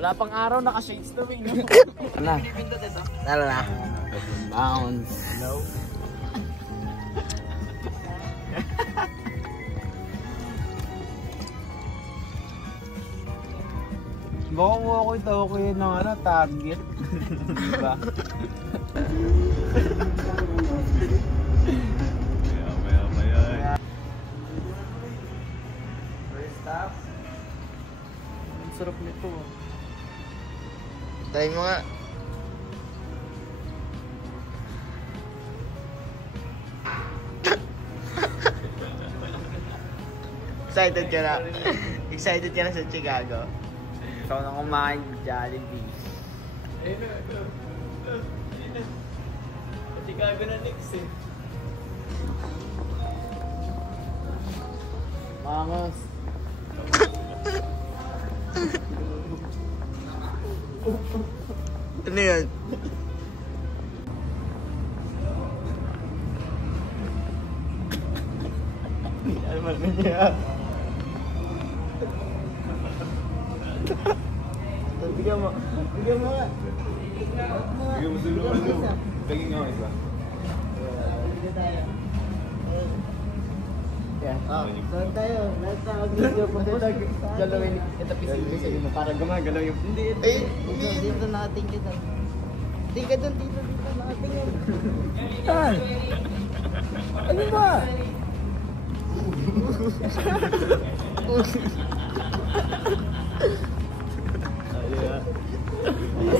Wala pang araw, naka-shades to eh. Ano? Tara na. Bounce. No. Baka mo ako ito ko yun ng ano, target. Diba? Maya. First stop. Ang sarap nito. Try mo nga. Excited ka na? Excited ka na sa Chicago? Ikaw na kumain Jollibee. Chicago na next eh. Mangos. Ano yun? Ano man niya? Bigyan mo. Bigyan mo nga. Bigyan mo sila. Tingin nga isa. Bigyan tayo. Yeah. Saan tayo? Lahat na mag-video po. Galawin. Ito pisil mo para gumagalaw yung... Hindi. Dito natin kita. Hindi ka doon. Dito natin yun. Saan? Ano ba?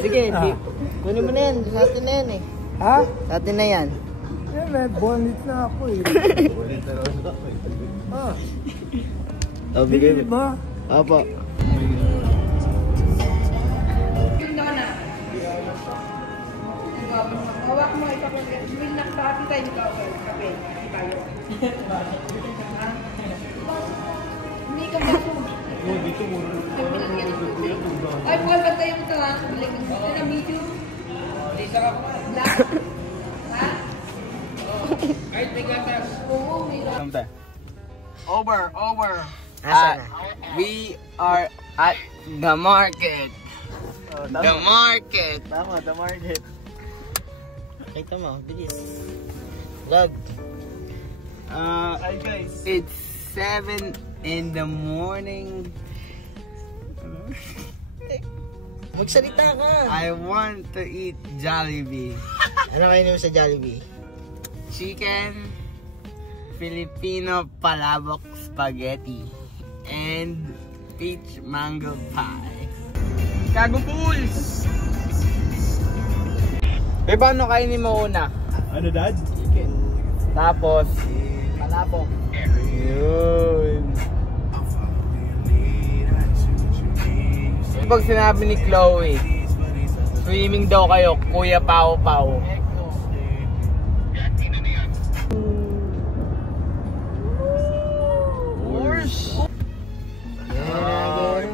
Sige, kunin mo na yan. Sa atin na yan eh. Ha? Sa atin na yan. Eh, may bonnet na ako eh. Bonnet na rin ako eh. Ah. Oh, bigay mo. Ba? Apo. Hawak mo, ipapagay. Will na kape tayo, kape tayo. Hindi ka ba ito? Dito muna. Ay, buwan ba tayo ito ha? Ito na medium. Black. Ha? Kahit may gatas. Oo, may gatas. Over. We are at the market. The market. Tama, the market. Kita mo, bilis. Vlog. Hi guys. It's 7 in the morning. Magsalita ka. I want to eat Jollibee. Ano kainin mo sa Jollibee? Chicken, Filipino palabok spaghetti, and peach mango pie. Chicago Bulls! Eh, paano kainin mo una? Ano dad? Chicken. Tapos, Palabok. yun. Pag sinabi ni Chloe, swimming daw kayo, Kuya Pau Pau.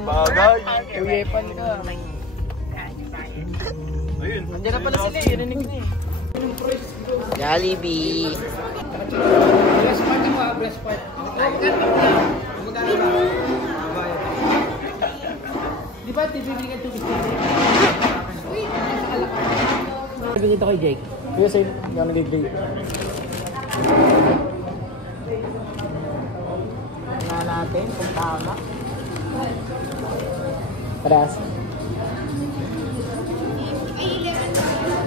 Bagay. Uyepan ka. Ayun. Nandiyan na pala sila, yun na eh. Jollibee. Bless part mo ha, bless part. Magkano ba? Di ba, tibibili ka 250? Uy, nasa alakar. Sabi dito kay Jake. Kuya, sa'yo. Hindi ako nag-grade. Na natin kung tama. Paras.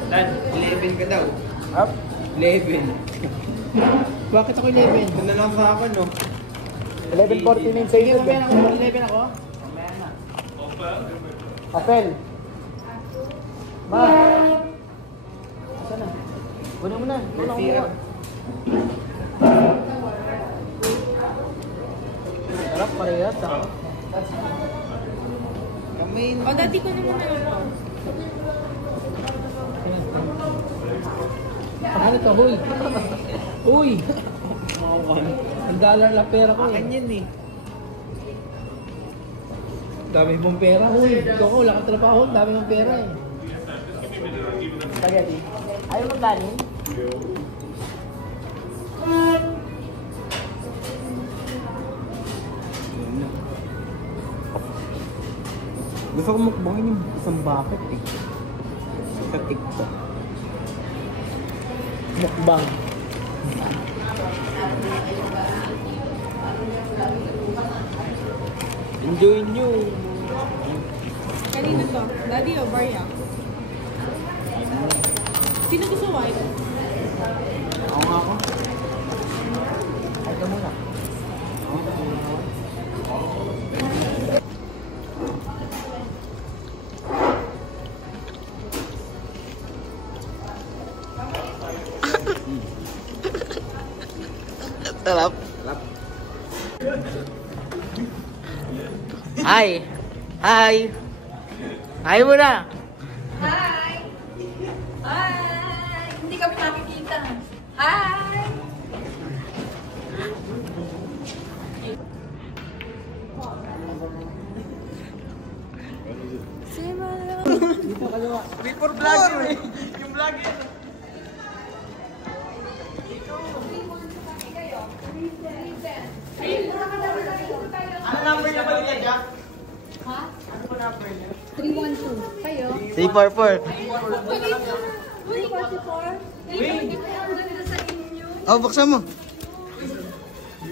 Dad, 11 ka daw. Up. 11. Bakit ako 11? Ito na lang sa akin, no? 11:49 sa'yo. Sige, mamaya ako. 11 ako. Apel. Ma. Saan na? Kunin mo na. Kunin mo na. Sarap parehas ah. O, dati ko na muna lang. Ano to? Huy! Uy! $1 lang pera ko. Akin yan eh. Dami mong pera. Uy! Ikaw ko, wala kang trabaho. Dami mong pera eh. Spaghetti. Ayaw mo kanin? Gusto ko mukbangin yung isang bucket eh. Sa TikTok. Mukbang. Enjoy nyo. Kanino to? Daddy o Barya? Sino gusto white? Ako nga ako. Ay ka muna. Sarap. Hi! Hi! Hi muna! Hi! Hi! Hindi kami nakikita. Hi! Before vlogger eh. Yung vlogger. Ano number niya ba niya, Jack? Ha? Ano ba number niya? 312. Kayo? 344. Uy, 44? Hindi pa yung ganda sa inyo. Oh, buksan mo.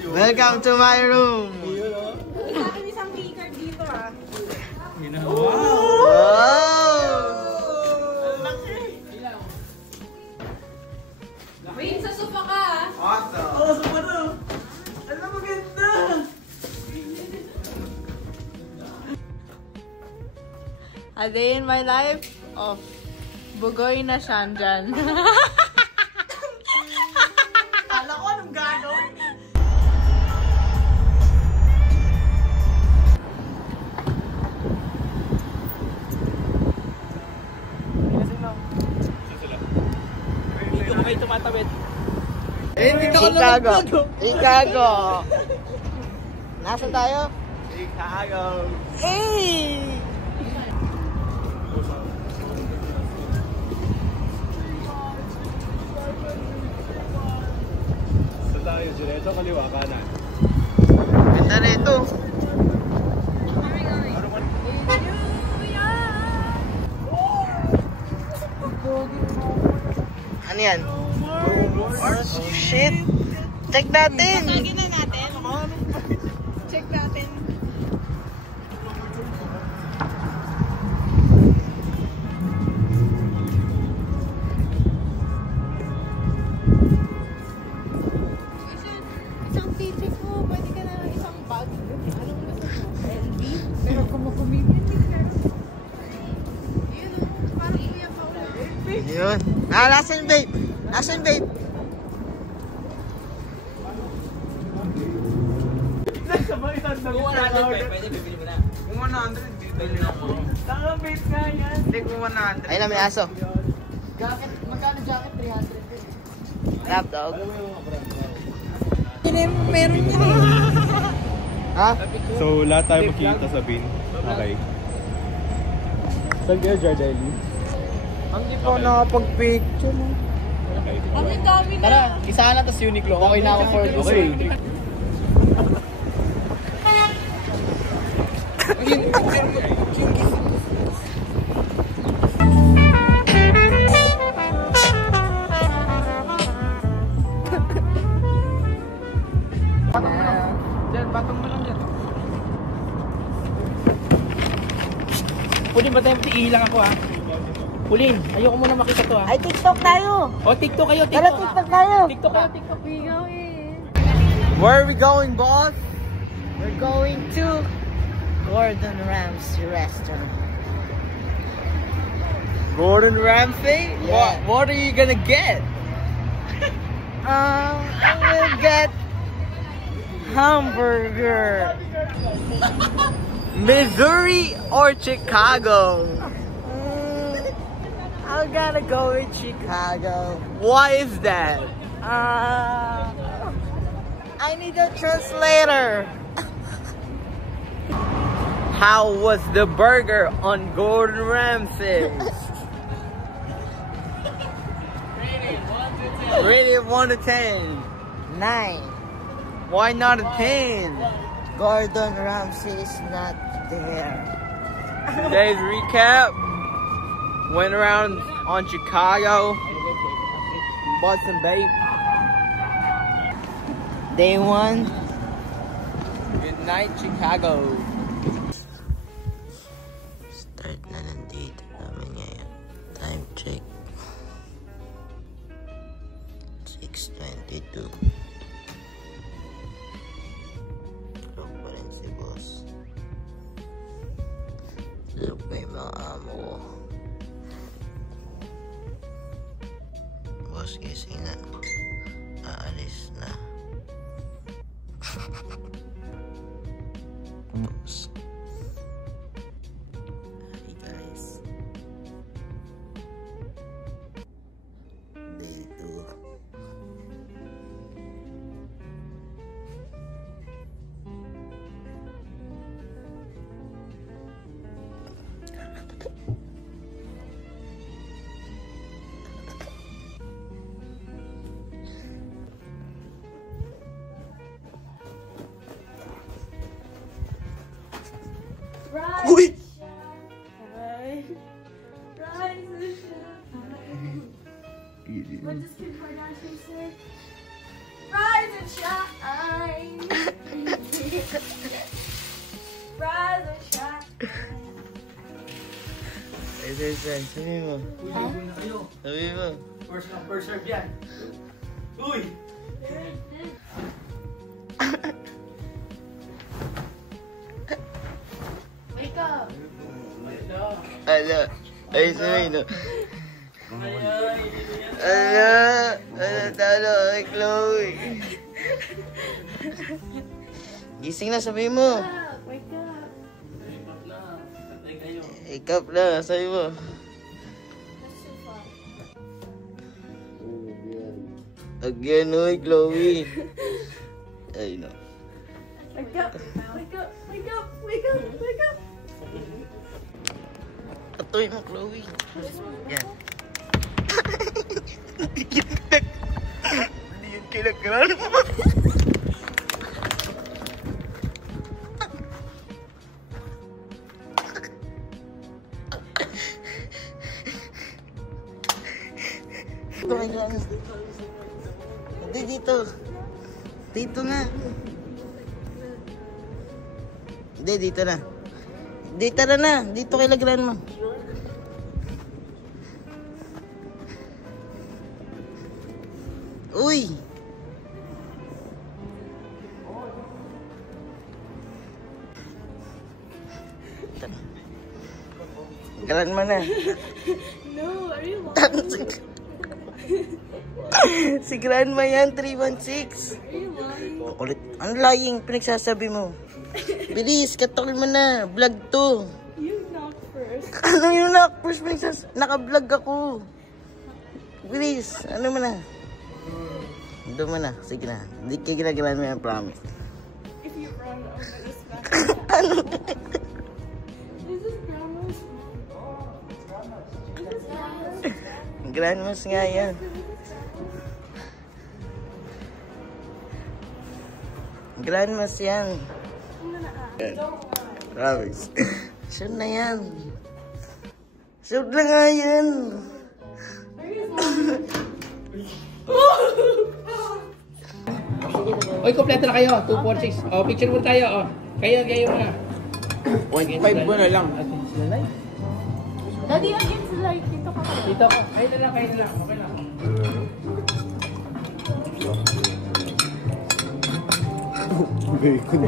Welcome to my room. Natin isang keycard dito ah. Wow! Wait, sa sofa ka ah. Awesome. Oh, so ano? Ano maganda? A day in my life of Bugoy na Shanjan. Kala ko anong gano'n? Dito ko kayo tumatawid. Chicago. Chicago. Nasaan tayo? Chicago. Hey! Saan tayo? Diretso, kaliwa, kanan. Ganda na ito. Ano yan? Shit! Check natin! Tagin na natin. Check natin. Isang picture ko, pwede ka na isang bag. Anong gusto mo? LV? Pero kung mag-community ka. Yun o, parang kuya pa ulit. Yun. Ah, nasan babe? Nasan babe? Kung 100 pwede bibili mo na. Kung 100, bibili ako. Tanga bait nga yan. Hindi, kung 100. Ayun na, may aso. Jacket, magkano jacket? 300. Lap dog. Meron niya. Ha? So, lahat tayo makikita sa bin. Okay. Saan kayo, Jardeli? Hindi po nakapag-picture. Okay. Ang dami na. Tara, isa na tas Uniqlo. Okay na ako for this Okay. week. Batong mo lang dyan. Pulin ba tayo? Iilang ako ha. Pulin, ayoko muna makita to ha. Ay, TikTok tayo! O, TikTok kayo, Tara, TikTok. TikTok tayo! TikTok kayo, TikTok. Where are we going, boss? We're going to Gordon Ramsay restaurant. Gordon Ramsay? Yeah. What are you gonna get? I will get hamburger. Missouri or Chicago? I'm gonna go with Chicago. Why is that? I need a translator. How was the burger on Gordon Ramsay? Rated 1 to 10. 9. Why not a 10? Gordon Ramsay is not there. Today's recap. Went around on Chicago. Bought some vape. Day 1. Good night, Chicago. Start na nandito namin ngayon. Time check. 6:22. Tulog pa rin si boss. Tulog pa yung mga amo ko. Boss gising na. Aalis na. Boss. Hi guys. Day 2. Uy! Rise and shine. What does Kim Kardashian say? Rise and shine. Rise and shine. Sabi mo. Sabi mo. First come, first serve yan. Uy! Wake up. Ala. Ay, sabi no. Ala. Ala, talo. Ay, Chloe. Gising na, sabi mo. Wake up. Wake up na, sabi mo. That's so fun. Again, oy, Chloe. Ay, no. Wake up. Wake up. Wake up. Wake up. Wake up. Atoy mo, Chloe. Yan. Hindi yun kilagram mo. Hindi dito. Dito nga. Hindi, dito na. Dito na. Dito kay lagran mo. Uy! Galan mo na. No, are you lying? Si Grandma yan, 316. Are you lying? Kulit. Ang lying, pinagsasabi mo. Bilis, katulad mo na. Vlog to. You knock first. Ano yung nakpush? Naka-vlog ako. Bilis, ano mo na. Doon mo na, sige na. Hindi kayo ginagalan mo yan, promise. If you run, I'm gonna smack Ano? This is grandma's. This is grandma's. Grandmas nga yan. Grandmas yan. I'm gonna ask. Promise. Sure na yan. Sure na nga yan. Oy, kompleto na kayo. 246. Oh, picture mo tayo. Oh. Kayo muna. 0.5 mo na lang. Daddy, against the light. Dito ka. Dito ako. Kayo na lang. Okay na. Bacon.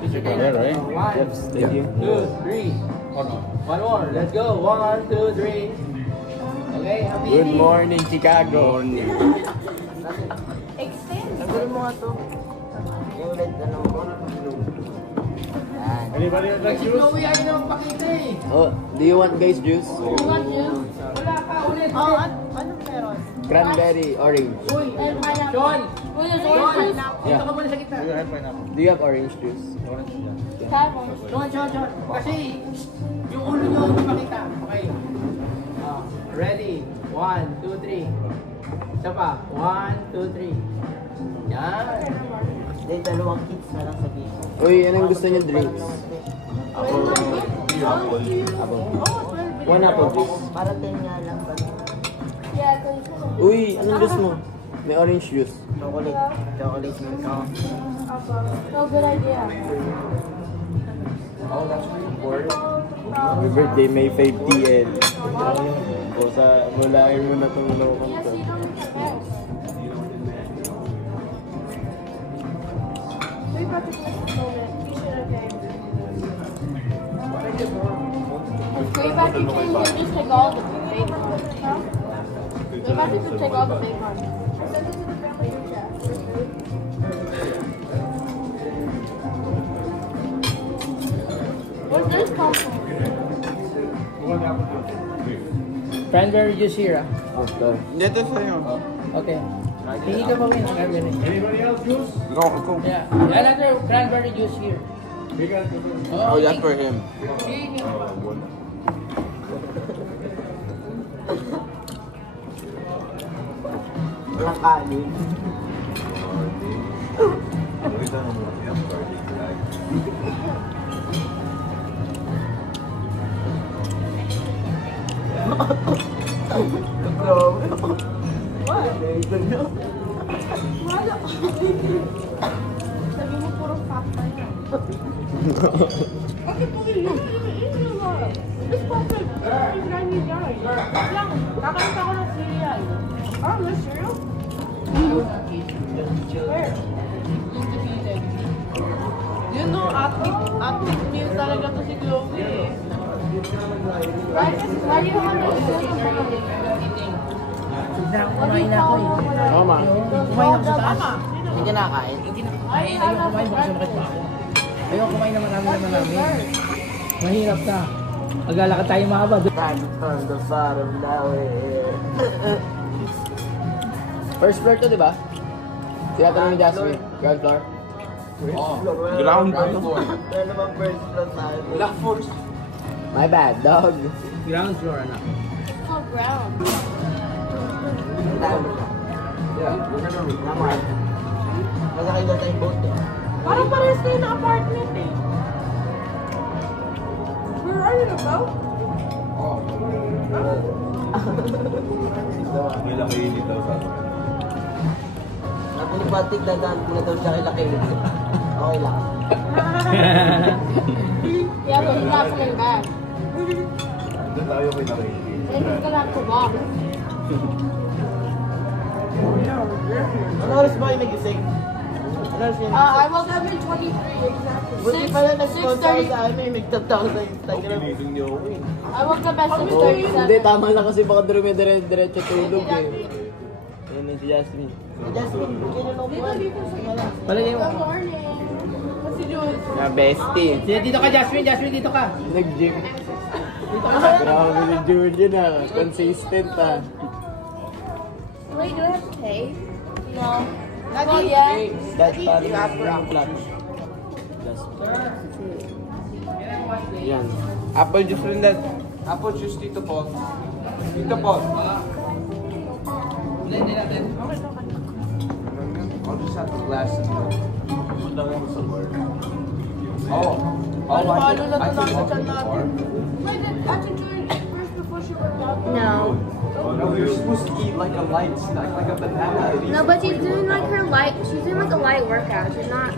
Picture kayo na. Alright. One, Yes, thank you. 2, 3. One more. Let's go. 1, 2, 3. Okay, happy Good eating. morning, Chicago. Extend. Sagurin mo nga to. Yung ulit, ano mo? Anybody would like Si Chloe ayaw na magpakita eh. Oh, do you want guys juice? Wala pa ulit. Oh, ano meron? Cranberry, orange. Uy, And pineapple. John. Uy, there's John. orange pineapple. Dito ka muna sa gitna. Do you have orange juice? John. Kasi yung ulo nyo hindi makita. Okay. Ready? 1, 2, 3. Isa pa. 1, 2, 3. Yan. Hindi, dalawang kids na lang sabihin. Uy, anong gusto niyo drinks? One apple juice. Para 10 nga lang ba? Uy, anong juice mo? May orange juice. Chocolate. Chocolate milk ako. No, good idea. Happy birthday, May 5 TL. O sa, mulain mo na itong lokan Yes, to. you know it's the best. We got to take a moment. You should okay. Way back you can just take all the big ones. Huh? Way back you can take all the big ones. I sent it to the family group chat. Where's this come from? Cranberry juice here, ah. Dito sa'yo. Okay. Hindi ka ba may cranberry? Go. Yeah. Another cranberry juice here. Oh, that's for him. Walang kanin. Sabi mo puro fat na yan. Okay, pugil yun. This perfect. It's granny guys. Lang, kakanta ko ng cereal. Oh, there's cereal? Where? Yun no, athlete meal talaga to si Chloe. Why do you have no cereal? Kumain na ako eh. Tama. Kumain ako sa taas. Hindi ka nakain. Hindi na kumain. Ayaw kumain baka sumakit pa ako. Ayaw kumain naman namin. Mahirap na. Maglalakad tayo mahaba. From the bottom now First floor to, di ba? Tinatanong ni Jasmine. Ground floor. Ground floor. Wala naman first floor tayo. Wala first. My bad, dog. Ground floor, anak. It's called ground. Naman. Masakay na tayong boat eh. Parang parehas kayo na apartment eh. We're riding a boat? May laki dito sa Napilipatik na daan ko na daw siya kay Laki. Okay lang. Yeah, but he's not coming back. Doon tayo kay laki. And he's gonna have to walk. Ano oras ba kayo nagising? Ano oras yun? I woke up in 23 exactly. Buti pala nag-sponsor ako 6:30. sa amin. Nagtatao sa Instagram. Ginising niyo ako eh. I woke up at Hindi, 6:37. tama lang kasi baka dire-diretso tulog eh. Yan na si Jasmine. Jasmine, kinulong ko. Palagay mo. Good morning. Kasi Jules. Na bestie. Sige, dito ka Jasmine. Jasmine, dito ka. Nag-gym. Grabe ni Julian ah. Consistent ah. Wait, do I have to pay? No. Not Well, yet. yeah. That's after ang clutch. Yan. Apple juice rin dad. Apple juice dito po. Dito po. I'll just have the glass. Oh. Halo-halo na to lang sa tiyan natin. Wait, did Auntie Joy eat first before she worked out? No. No, you're supposed to eat like a light snack, like a banana. No, but she's doing like her light, she's doing like a light workout. She's not.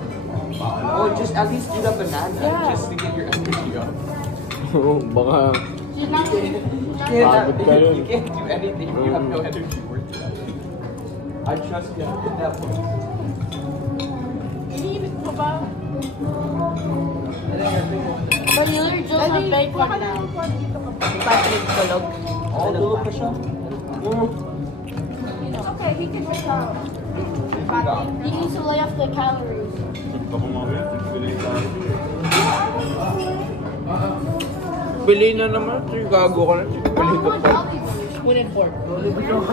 Oh, just at least eat a banana. Yeah. Just to get your energy up. Oh, baka She's not. pagod ka yun. You can't do anything if you have no energy worth it. I trust you at that point. Iniinit mo ba? But you literally just have bacon Baka na now. yung kwan dito ka pa. Patrick tulog. Oh, tulog pa siya. It's okay, he can wake up. He needs to lay off the calories. Ako mamaya, bili tayo. Bili na naman. Gago ka na. Mom, what Jollibee? Spoon and fork.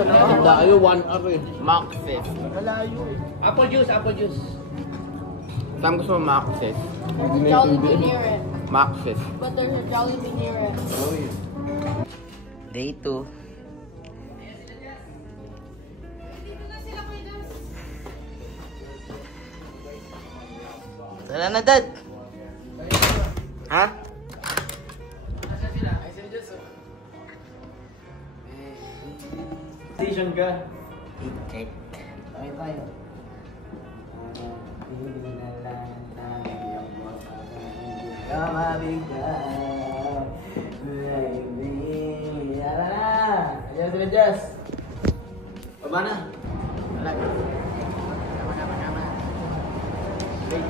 Handa kayo 1 hour eh. Mac 5. Malayo eh. Apple juice, apple juice. Saan gusto mo Mac 5? There's a Jollibee near it. Mac 5. But there's a Jollibee near it. Day 2. Tara na, Dad. Ha? Ganyan ka. Check. Tayo tayo. Hindi na lang tayo mo sa hindi ka mabigaw. Baby, ala na! Ayan sila, Jess. Baba na. Alag. Kama. Wait.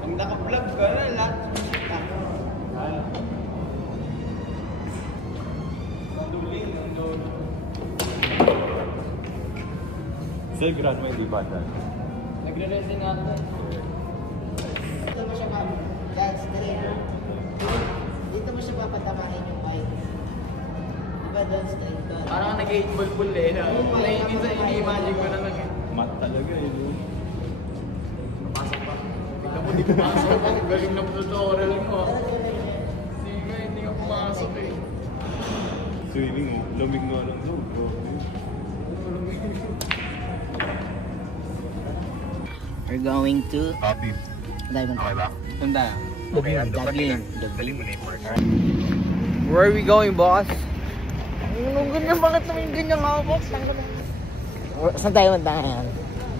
Ang naka-vlog ka na, lahat. Sir, grad mo hindi ba dyan? Nagre-resin ako. Dito mo siya dance dali. Dito mo siya papatamahin yung mic. Diba doon straight doon? Parang nag-8-ball eh. Minsan ini-imagine ko na lang eh. Mat talaga eh. Pasok pa. Tignan mo, di pumasok. Ang galing na tutorial mo. Sige, hindi ka pumasok eh. Swimming oh. Lamig nga lang daw. We're going to Happy. Diamond. Okay ba? Tanda. Okay, Dublin. Dali mo na yung work. Where are we going, boss? Anong ganyan? Bakit naman ganyan ako? Saan tayo magtangan?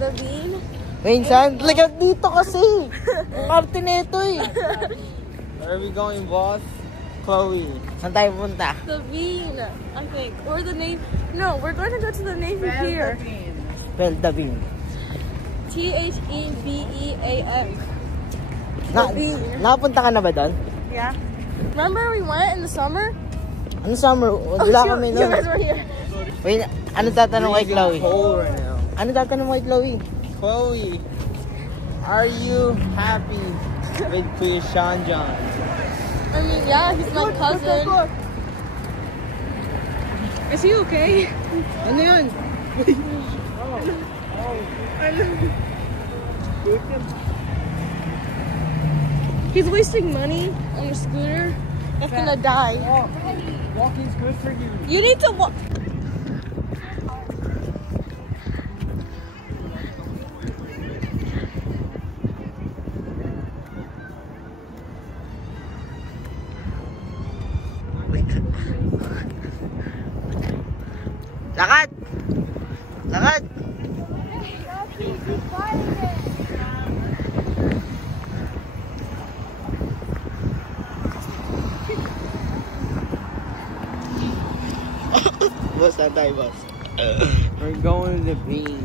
The bean? Minsan, talaga dito kasi. Ang arte nito eh. Where are we going, boss? Chloe. Saan tayo punta? The bean, I think. Or the name. No, we're going to go to the Navy Pier. Spell the bean. Thebean. Nakapunta ka na ba doon? Yeah. Remember we went in the summer? Ano summer? Wala kami You noon. guys were here. Wait, ano tatanong kay Chloe? Cold right now. Ano tatanong kay Chloe? Chloe, are you happy with Kuya Sean John? I mean, yeah, he's my cousin. Is he okay? Ano yun? He's wasting money on a scooter. That's gonna die. Walking's good for you. You need to walk. Lakad! Lakad! Boss, saan tayo, boss? We're going to the bean.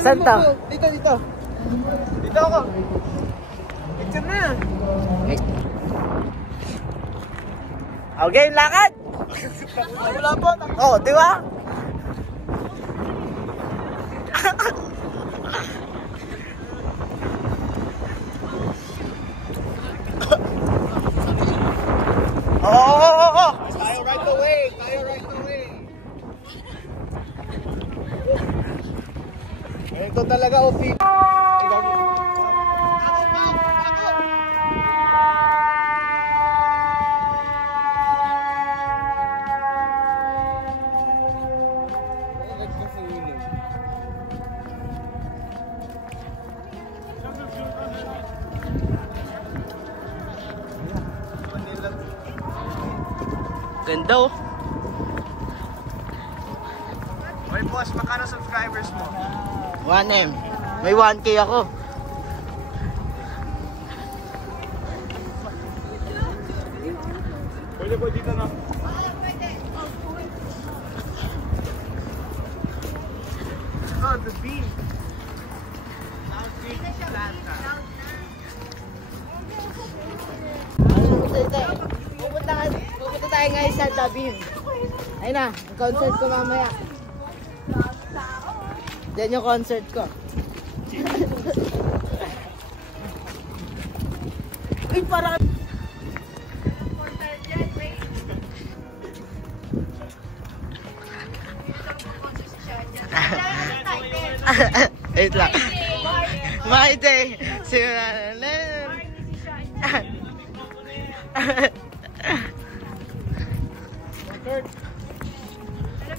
Saan to? Dito. Dito ako. Picture na. Okay, lakad! Wala po. Oh, di ba? Oh! Tayo right away. Ito talaga okay. Ganda oh. Oy boss, magkano subscribers mo? 1M. May 1K ako. Pwede po dito na. Oh, the bean. Pupunta tayo ngayon sa Dabin. Ayun na, ang concert ko mamaya. Yan yung concert ko. Ay, parang... Portal dyan, wait. Wait lang. My day. Alam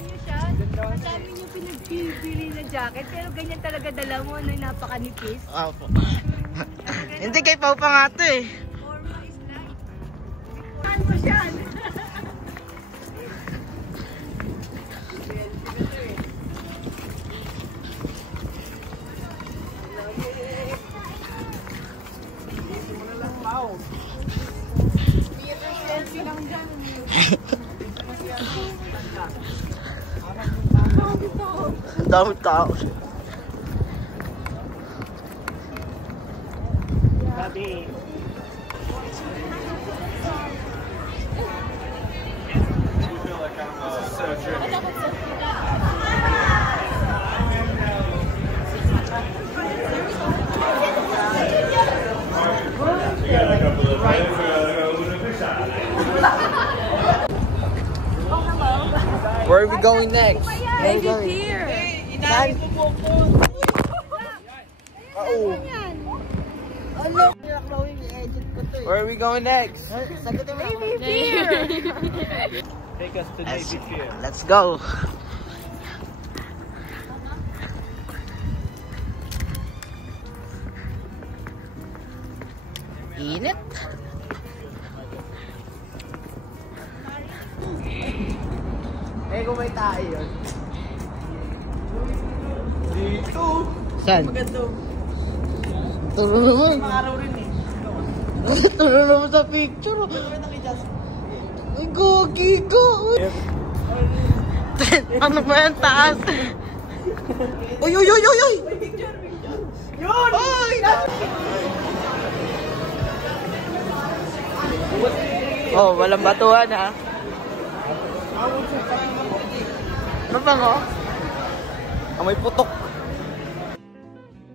niyo siya, ang dami niyo pinagpili na jacket, pero ganyan talaga dala mo na napakanipis. Opo. Hindi kay Pau pa nga to eh. Forma is life. Saan ko siya? Ang dami tao. Where are we going next? Where are we going? Saan? Where are we going next? Take us to Navy Pier. Let's go. Init. Eh, kung may tayo yun. Dito. Saan? Maganda. Turo naman. Makaraw rin eh. Turo naman sa picture. Ay, gogi ko. Ano ba yung taas? Uy, uy, uy, uy, uy! Yun! Uy! Oh, walang batuhan ha. Ano ba mo? Amoy putok.